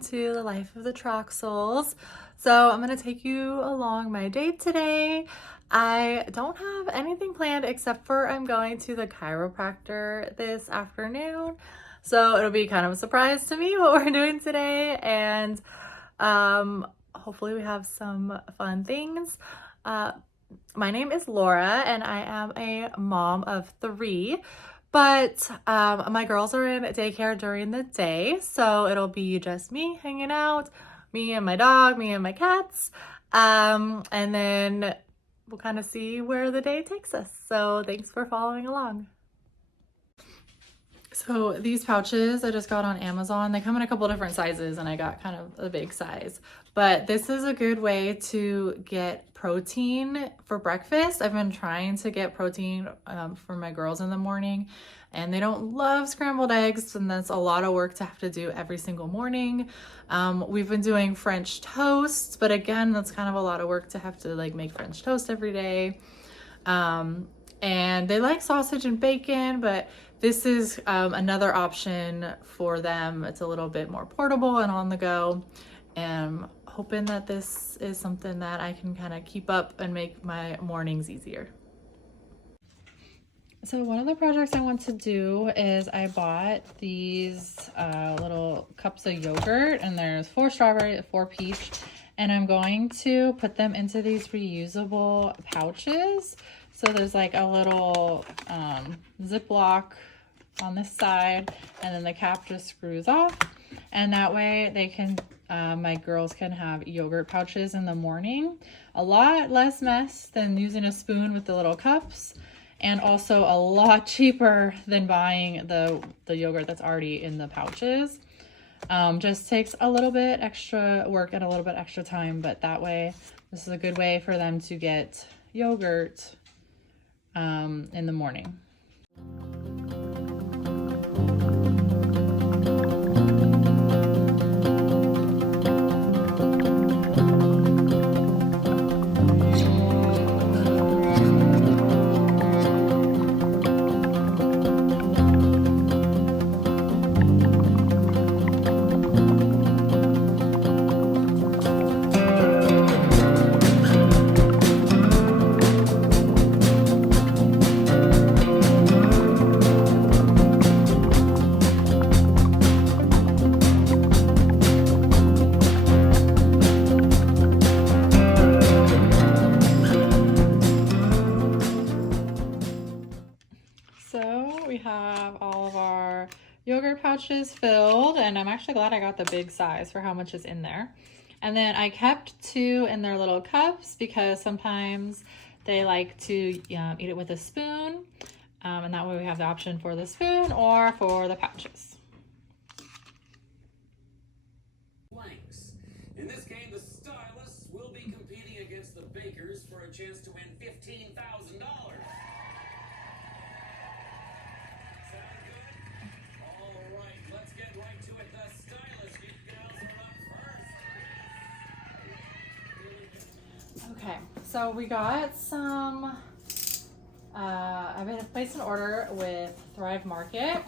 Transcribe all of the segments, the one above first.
welcome to the life of the Troxels. So I'm gonna take you along my day today. I don't have anything planned except for I'm going to the chiropractor this afternoon. So it'll be kind of a surprise to me what we're doing today, and hopefully we have some fun things. My name is Laura and I am a mom of 3. But my girls are in daycare during the day, so it'll be just me hanging out, me and my dog, me and my cats, and then we'll kind of see where the day takes us. So thanks for following along. So these pouches I just got on Amazon. They come in a couple different sizes and I got kind of a big size. But this is a good way to get protein for breakfast. I've been trying to get protein for my girls in the morning, and they don't love scrambled eggs, and that's a lot of work to have to do every single morning. We've been doing French toast, but again, that's kind of a lot of work to have to like make French toast every day. And they like sausage and bacon, but this is another option for them. It's a little bit more portable and on the go. And hoping that this is something that I can kind of keep up and make my mornings easier. So one of the projects I want to do is I bought these little cups of yogurt, and there's 4 strawberry, 4 peach, and I'm going to put them into these reusable pouches. So there's like a little Ziploc on this side, and then the cap just screws off, and that way they can my girls can have yogurt pouches in the morning. A lot less mess than using a spoon with the little cups, and also a lot cheaper than buying the yogurt that's already in the pouches. Just takes a little bit extra work and a little bit extra time, but that way this is a good way for them to get yogurt in the morning. So we have all of our yogurt pouches filled, and I'm actually glad I got the big size for how much is in there. And then I kept 2 in their little cups because sometimes they like to eat it with a spoon, and that way we have the option for the spoon or for the pouches. Blanks. In this game, the stylists will be competing against the bakers for a chance to win $15,000. Okay, so we got some, I've placed an order with Thrive Market,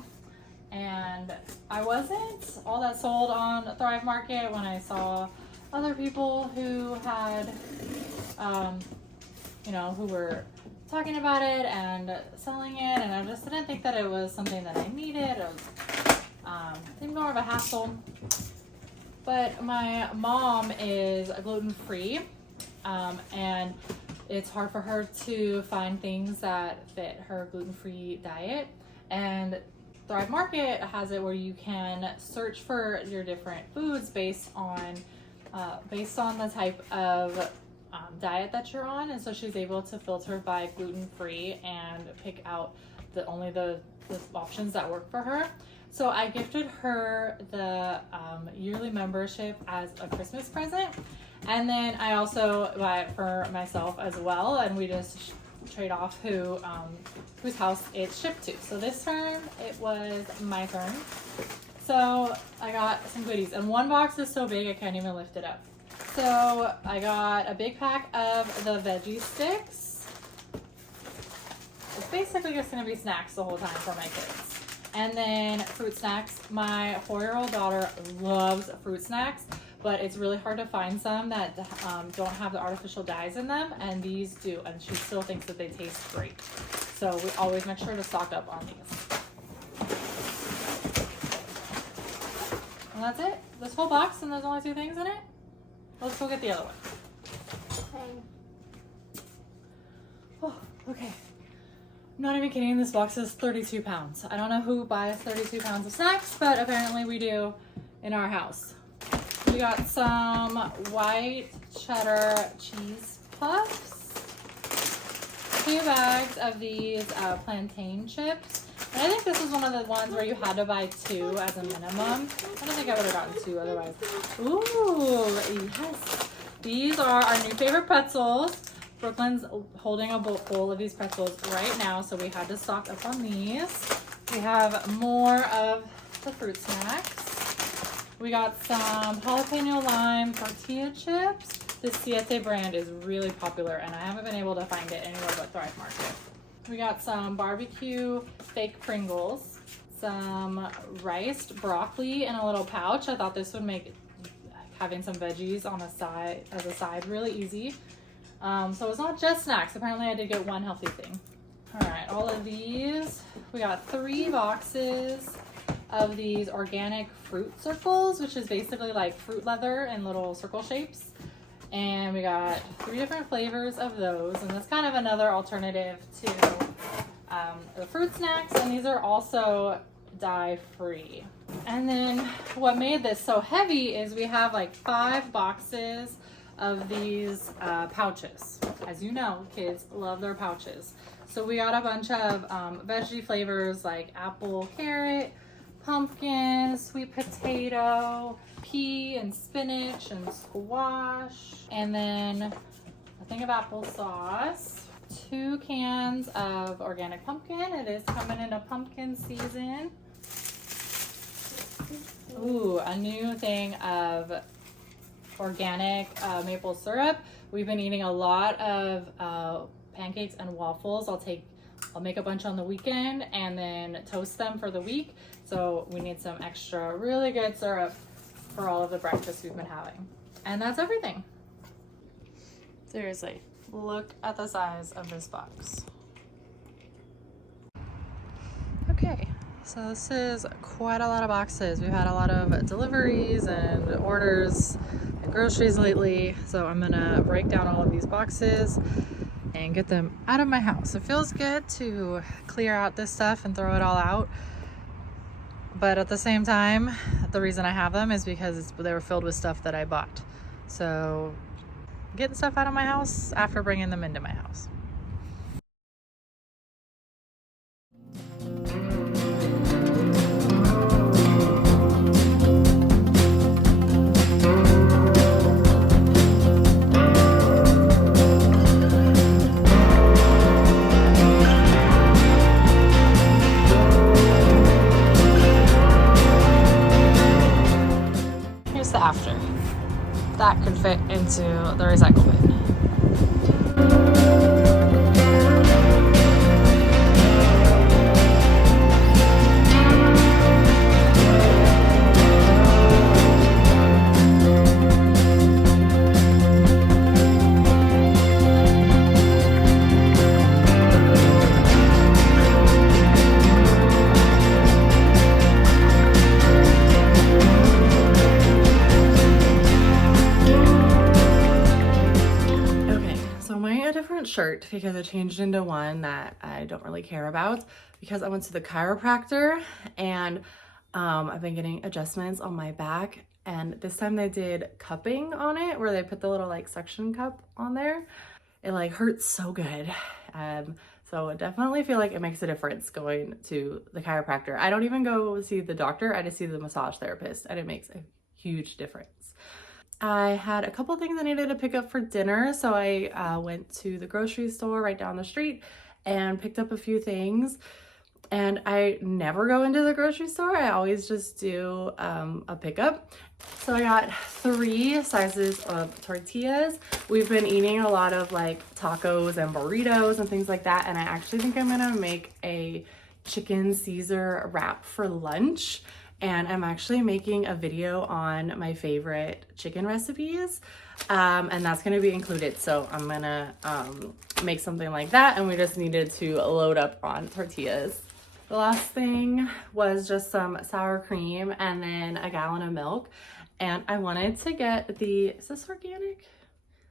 and I wasn't all that sold on Thrive Market when I saw other people who had, who were talking about it and selling it, and I just didn't think that it was something that I needed. It was seemed more of a hassle. But my mom is gluten-free. And it's hard for her to find things that fit her gluten-free diet, and Thrive Market has it where you can search for your different foods based on the type of diet that you're on, and so she's able to filter by gluten-free and pick out only the options that work for her. So I gifted her the yearly membership as a Christmas present. And then I also buy it for myself as well, and we just trade off whose house it's shipped to. So this term, it was my turn. So I got some goodies, and one box is so big I can't even lift it up. So I got a big pack of the veggie sticks. It's basically just gonna be snacks the whole time for my kids. And then fruit snacks. My 4-year-old daughter loves fruit snacks, but it's really hard to find some that don't have the artificial dyes in them, and these do, and she still thinks that they taste great. So we always make sure to stock up on these. And that's it. This whole box, and there's only 2 things in it. Let's go get the other one. Oh, okay. I'm not even kidding, this box is 32 pounds. I don't know who buys 32 pounds of snacks, but apparently we do in our house. We got some white cheddar cheese puffs, 2 bags of these plantain chips. And I think this was one of the ones where you had to buy 2 as a minimum. I don't think I would have gotten 2 otherwise. Ooh, yes. These are our new favorite pretzels. Brooklyn's holding a bowl of these pretzels right now, so we had to stock up on these. We have more of the fruit snacks. We got some jalapeno lime tortilla chips. This Siete brand is really popular, and I haven't been able to find it anywhere but Thrive Market. We got some barbecue fake Pringles, some riced broccoli in a little pouch. I thought this would make having some veggies on a side as a side really easy. So it's not just snacks. Apparently I did get 1 healthy thing. All right, all of these. We got 3 boxes of these organic fruit circles, which is basically like fruit leather in little circle shapes. And we got 3 different flavors of those. And that's kind of another alternative to the fruit snacks. And these are also dye-free. And then what made this so heavy is we have like 5 boxes of these pouches. As you know, kids love their pouches. So we got a bunch of veggie flavors like apple, carrot, pumpkin, sweet potato, pea and spinach and squash. And then a thing of applesauce, 2 cans of organic pumpkin. It is coming into pumpkin season. Ooh, a new thing of organic maple syrup. We've been eating a lot of pancakes and waffles. I'll make a bunch on the weekend and then toast them for the week. So we need some extra really good syrup for all of the breakfasts we've been having. And that's everything. Seriously, look at the size of this box. Okay, so this is quite a lot of boxes. We've had a lot of deliveries and orders and groceries lately. So I'm gonna break down all of these boxes and get them out of my house. It feels good to clear out this stuff and throw it all out. But at the same time, the reason I have them is because they were filled with stuff that I bought. So getting stuff out of my house after bringing them into my house. Here's the after. That could fit into the recycle bin. Shirt because I changed into one that I don't really care about because I went to the chiropractor and I've been getting adjustments on my back, and this time they did cupping on it where they put the little like suction cup on there. It like hurts so good. So I definitely feel like it makes a difference going to the chiropractor. I don't even go see the doctor, I just see the massage therapist, and it makes a huge difference. I had a couple things I needed to pick up for dinner, so I went to the grocery store right down the street and picked up a few things. And I never go into the grocery store, I always just do a pickup. So I got 3 sizes of tortillas. We've been eating a lot of like tacos and burritos and things like that, and I actually think I'm gonna make a chicken Caesar wrap for lunch. And I'm actually making a video on my favorite chicken recipes. And that's gonna be included. So I'm gonna make something like that, and we just needed to load up on tortillas. The last thing was just some sour cream and then a gallon of milk. And I wanted to get the, is this organic?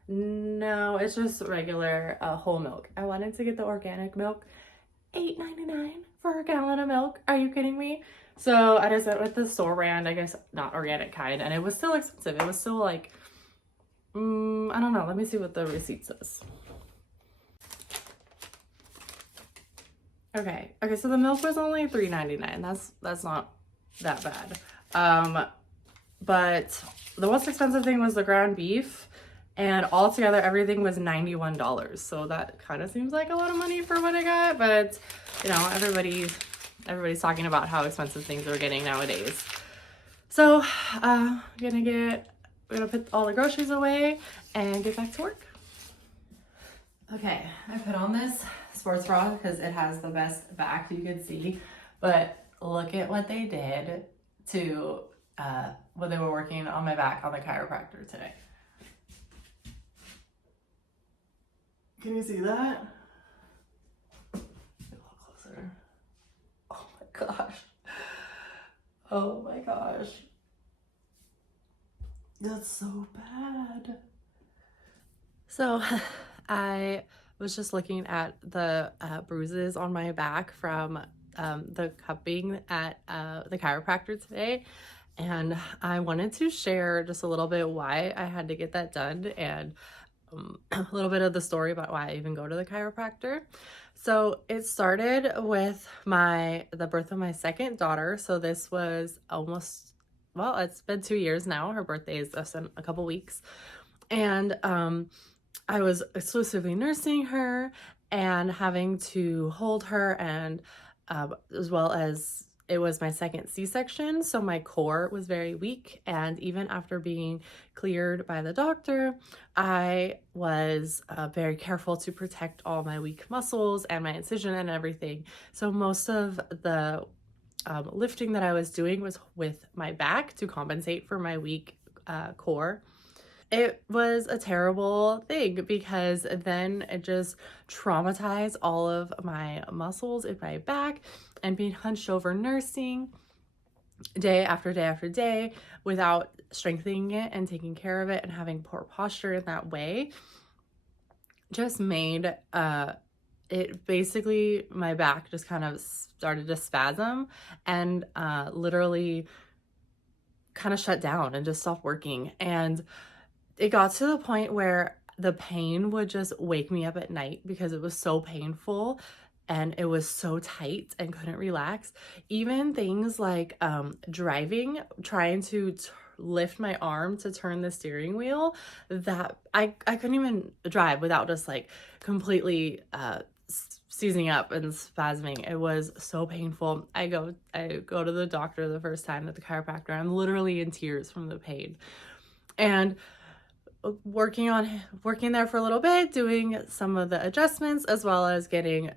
No, it's just regular whole milk. I wanted to get the organic milk. $8.99 for a gallon of milk. Are you kidding me? So I just went with the store brand, I guess not organic kind, and it was still expensive. It was still like, I don't know. Let me see what the receipt says. Okay, so the milk was only $3.99. That's not that bad. But the most expensive thing was the ground beef, and altogether everything was $91. So that kind of seems like a lot of money for what I got, but you know, everybody's talking about how expensive things are getting nowadays. So we're gonna put all the groceries away and get back to work. Okay, I put on this sports bra because it has the best back you could see, but look at what they did to when they were working on my back on the chiropractor today. Can you see that? A little closer. Oh my gosh. Oh my gosh. That's so bad. So I was just looking at the bruises on my back from the cupping at the chiropractor today, and I wanted to share just a little bit why I had to get that done, and a little bit of the story about why I even go to the chiropractor. So it started with the birth of my second daughter. So this was almost, well, it's been 2 years now. Her birthday is just in a couple weeks. And I was exclusively nursing her and having to hold her, and as well as it was my second C-section, so my core was very weak. And even after being cleared by the doctor, I was very careful to protect all my weak muscles and my incision and everything. So most of the lifting that I was doing was with my back to compensate for my weak core. It was a terrible thing because then it just traumatized all of my muscles in my back, and being hunched over nursing day after day after day without strengthening it and taking care of it and having poor posture in that way just made it basically, my back just kind of started to spasm and literally kind of shut down and just stopped working. And it got to the point where the pain would just wake me up at night because it was so painful and it was so tight and couldn't relax. Even things like driving, trying to lift my arm to turn the steering wheel, that I couldn't even drive without just like completely seizing up and spasming. It was so painful. I go to the doctor the first time at the chiropractor. I'm literally in tears from the pain. And working there for a little bit, doing some of the adjustments as well as getting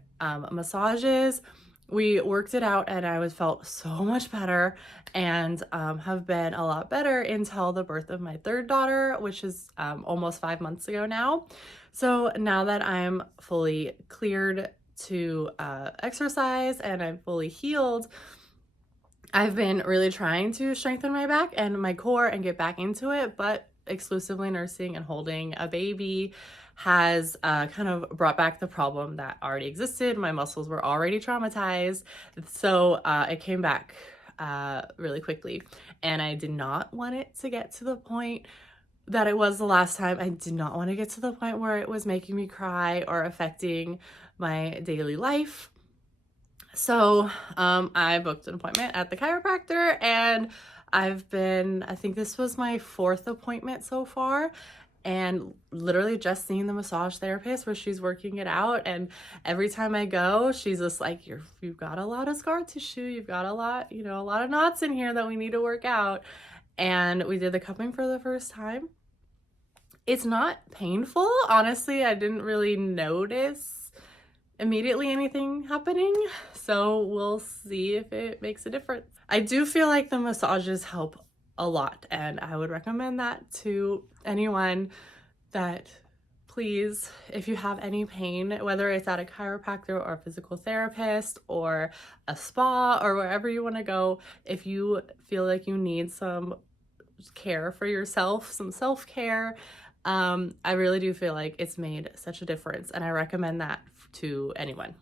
massages. We worked it out and I felt so much better, and have been a lot better until the birth of my third daughter, which is almost 5 months ago now. So now that I'm fully cleared to exercise and I'm fully healed, I've been really trying to strengthen my back and my core and get back into it, but exclusively nursing and holding a baby has kind of brought back the problem that already existed. My muscles were already traumatized, so it came back really quickly, and I did not want it to get to the point that it was the last time. I did not want to get to the point where it was making me cry or affecting my daily life. So I booked an appointment at the chiropractor, and I think this was my 4th appointment so far, and literally just seeing the massage therapist where she's working it out. And every time I go, she's just like, you've got a lot of scar tissue. You've got a lot of knots in here that we need to work out. And we did the cupping for the first time. It's not painful. Honestly, I didn't really notice immediately anything happening, so we'll see if it makes a difference. I do feel like the massages help a lot, and I would recommend that to anyone. That please, if you have any pain, whether it's at a chiropractor or a physical therapist or a spa or wherever you want to go, if you feel like you need some care for yourself, some self-care, I really do feel like it's made such a difference, and I recommend that to anyone.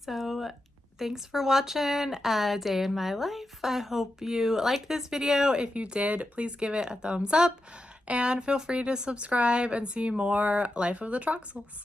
So thanks for watching a day in my life. I hope you liked this video. If you did, please give it a thumbs up and feel free to subscribe and see more Life of the Troxels.